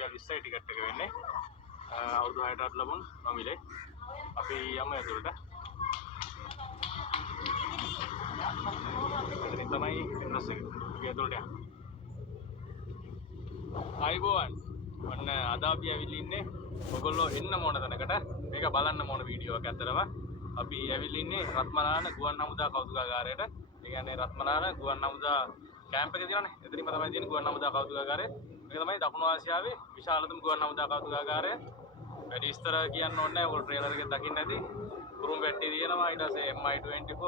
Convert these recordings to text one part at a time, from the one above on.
රුපියල් 20යි ටිකට් එක වෙන්නේ. අවුරුදු 6ටත් ලබන නොමිලේ. අපි යමු ඇතුළට. එතනින් තමයි එන්ට්‍රන්ස් එක. අපි ඇතුළට යමු. ආයිබෝවන්. ඔන්න අද අපි ඇවිල්ලා ඉන්නේ ඔයගොල්ලෝ එන්න මොන තැනකට මේක බලන්න මොන වීඩියෝ එකක් ඇත්තටම අපි ඇවිල්ලා ඉන්නේ රත්මලාන ගුවන් හමුදා කෞතුකාගාරයට. ඒ කියන්නේ රත්මලාන ගුවන් හමුදා කැම්ප් එක තියෙනනේ. එතනින්ම තමයි තියෙන්නේ ගුවන් හමුදා කෞතුකාගාරය. මේක තමයි දකුණු ආසියාවේ විශාලතම ගුවන් හමුදා කෞතුකාගාරය. වැඩි විස්තර කියන්න ඕනේ නැහැ. ඔයගොල්ලෝ ට්‍රේලර් එකෙන් දකින්න ඇති. කුරුම් වැට්ටි තියෙනවා. ඊට පස්සේ MI24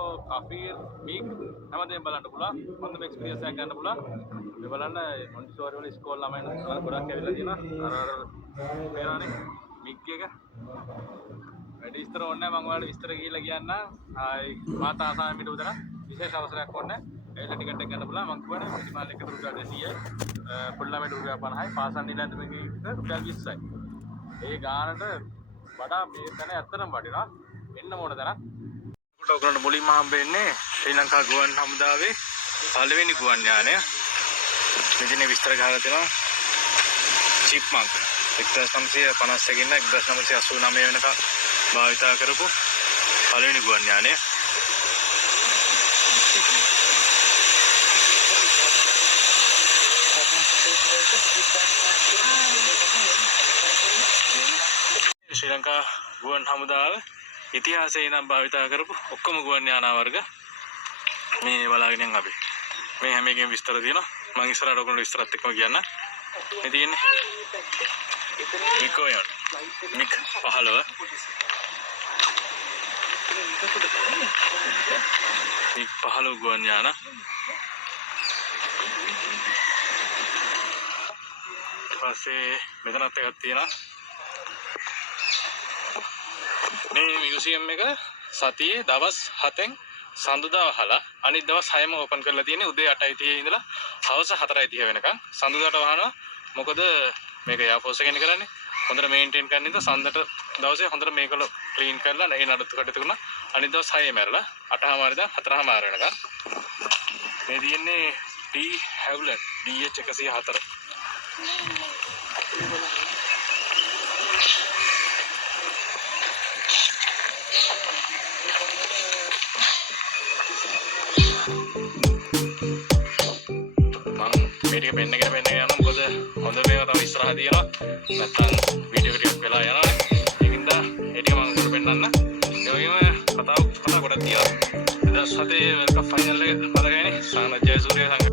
කෆීර් බිග් හැමදේම බලන්න පුළුවන්. හොඳම එක්ස්පීරියන්ස් එකක් ගන්න පුළුවන්. මේ බලන්න මොන්ටිසෝරි වල ස්කෝල් ළමයින් ගොඩක් ඇවිල්ලා තියෙනවා. අර පේනවනේ මිග් එක. වැඩි විස්තර ඕනේ නැහැ. මම ඔයාලට විස්තර කියලා කියන්නම්. ආයි මාතා ආසාවෙ උදේ විශේෂ අවසරයක් ඕනේ. එයිලා ටිකට් එක ගන්න පුළුවන්. මම කියවනේ මිනිමාල් එකට රුපියල් 200යි. පොඩි ළමයට රුපියල් 50යි. පාසල් නිලන්ද මේකේ රුපියල් 20යි. ඒ ගානට වඩා මේ තැන ඇත්තටම වටිනවා. එන්න ඕන තැන. කොට ඔයගොල්ලන්ට මුලින්ම හම්බෙන්නේ ශ්‍රී ලංකා ගුවන් හමුදාවේ පළවෙනි ගුවන් යානය. මෙතන විස්තර ගහලා තියෙනවා. චිප්මන්ක් 1951 ඉඳන් 1989 වෙනකම් භාවිතා කරපු පළවෙනි ගුවන් යානය. ශ්‍රී ලංකා ගුවන් හමුදාව ඉතිහාසයේ ඉඳන් භාවිතා කරපු ඔක්කොම ගුවන් යාන වර්ග මේ බලාගෙන යන් අපි. මේ හැම එකෙම විස්තර තියෙනවා. මම ඉස්සරහට ඔයගොල්ලෝ විස්තරත් එක්කම කියන්න. මේ තියෙන්නේ මිකෝයන් මික් 15 මික් 15 ගුවන් යාන. ඊපස්සේ මෙතනත් එකක් තියෙනවා. මේ මියුසියම් එක සතියේ දවස් 7න් සඳුදා වහලා අනිත් දවස් 6ම ඕපන් කරලා තියෙන්නේ උදේ 8:30 ඉඳලා හවස 4:30 වෙනකම්. සඳුදාට වහනවා. මොකද මේක එයාෆෝස් එකෙන් කරන්නේ. හොඳට මේන්ටේන් කරන ඉඳ සඳට දවසේ හොඳට මේකල ක්ලීන් කරලා ඒ නඩත්තු කටයුතු කරන අනිත් දවස් 6 මැරලා 8:00 ඉඳන් 4:00 වෙනකම්. මේ තියෙන්නේ ඩී හැව්ලන් DH104. මේක පෙන්නගෙන යනවා. මොකද හොඳ මේවා තව ඉස්සරහා තියෙනවා. නැත්තම් වීඩියෝ එකක් වෙලා යනවා. ඒකින්ද ඒ ටික මම උඩ පෙන්නන්න. ඒ වගේම කතා ගොඩක් තියෙනවා. 2007 වර්ල්ඩ් කප් ෆයිනල් එක අරගෙන සාන ජයසූරිය සංග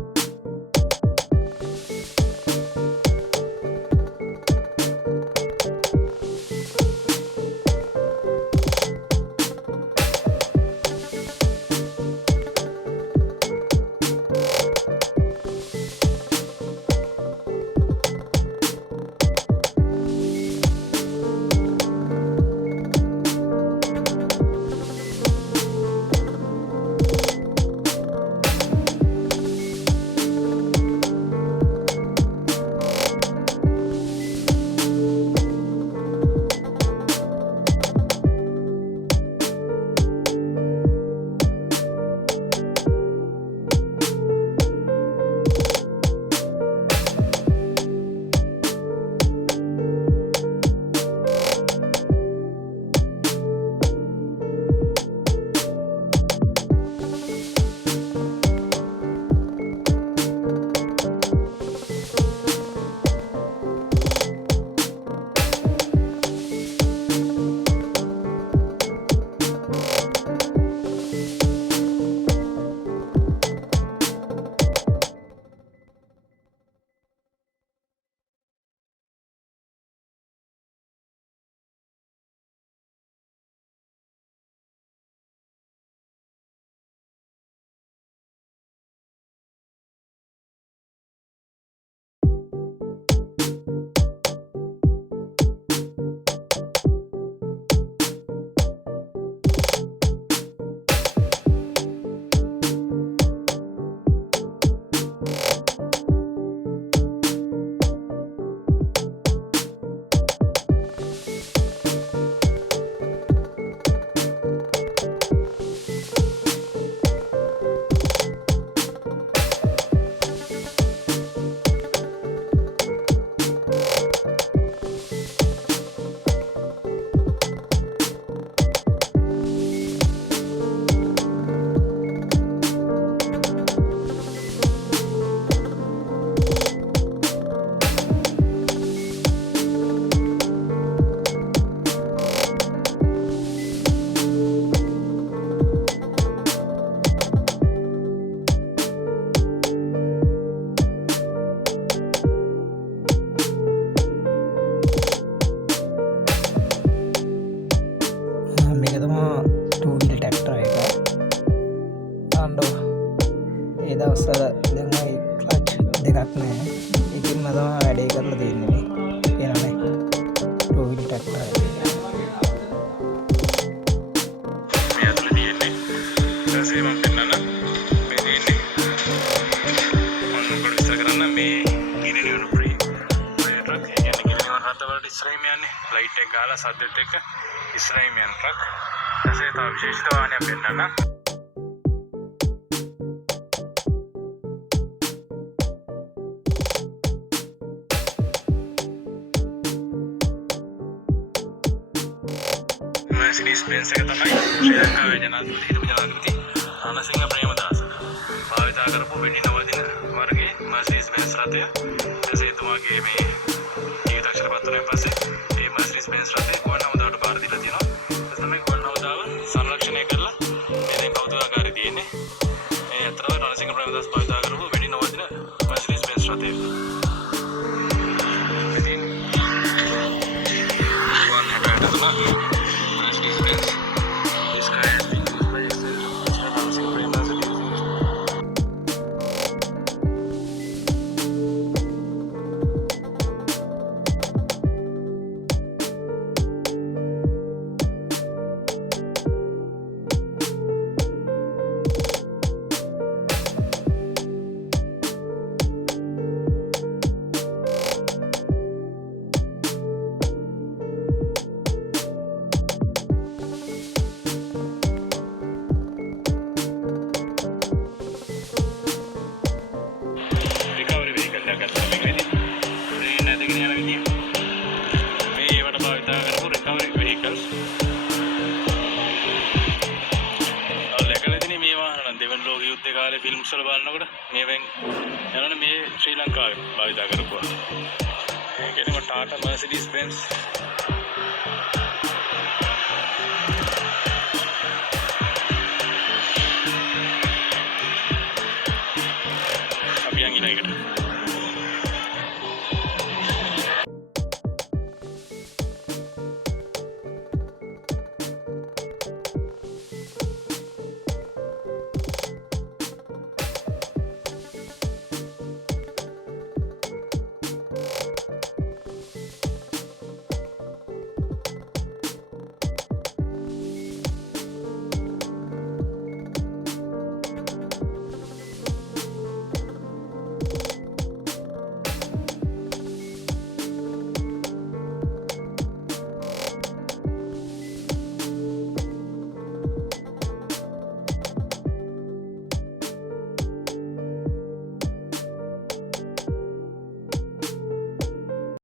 වලට ඉස්සරහින් යන්නේ ලයිට් එක ගාලා සද්දෙත් එක්ක ඉස්සරහින් යන ට්‍රක්. ඊටසේ තව විශේෂිත වාහනයක් පෙන්නන්න. Mercedes Benz එක තමයි ශ්‍රී ලංකාවේ ජනාධිපති හිටපු ජනාධිපති රණසිංහ ප්‍රේමදාස භාවිතා කරපු වෙඩි නවදින වර්ගයේ Mercedes Benz රථය. එතුමාගේ මේ ජීවිතක්ෂර පත්වනයෙන් පස්සේ මේ Mercedes Benz රථය ගුවන් හමුදාවට බාර දීලා තියෙනවා. ඒ තමයි ගුවන් හමුදාව සංරක්ෂණය කරලා මේ දැන් කෞතුකාගාරේ තියෙන්නේ. මේ අතරම රණසිංහ ප්‍රේමදාස භාවිතා කරපු වෙඩි නවදින Mercedes Benz රථය. ඉතින් ගුවන් හමුදාවට තමයි Mercedes Benz this car has been used by Ranasinga Premdasa division. Films වල බලනකොට මේවෙන් යනවනේ මේ ශ්‍රී ලංකාවේ භාවිතා කරපුවා. ඒ කියන්නේ ටාටා Mercedes Benz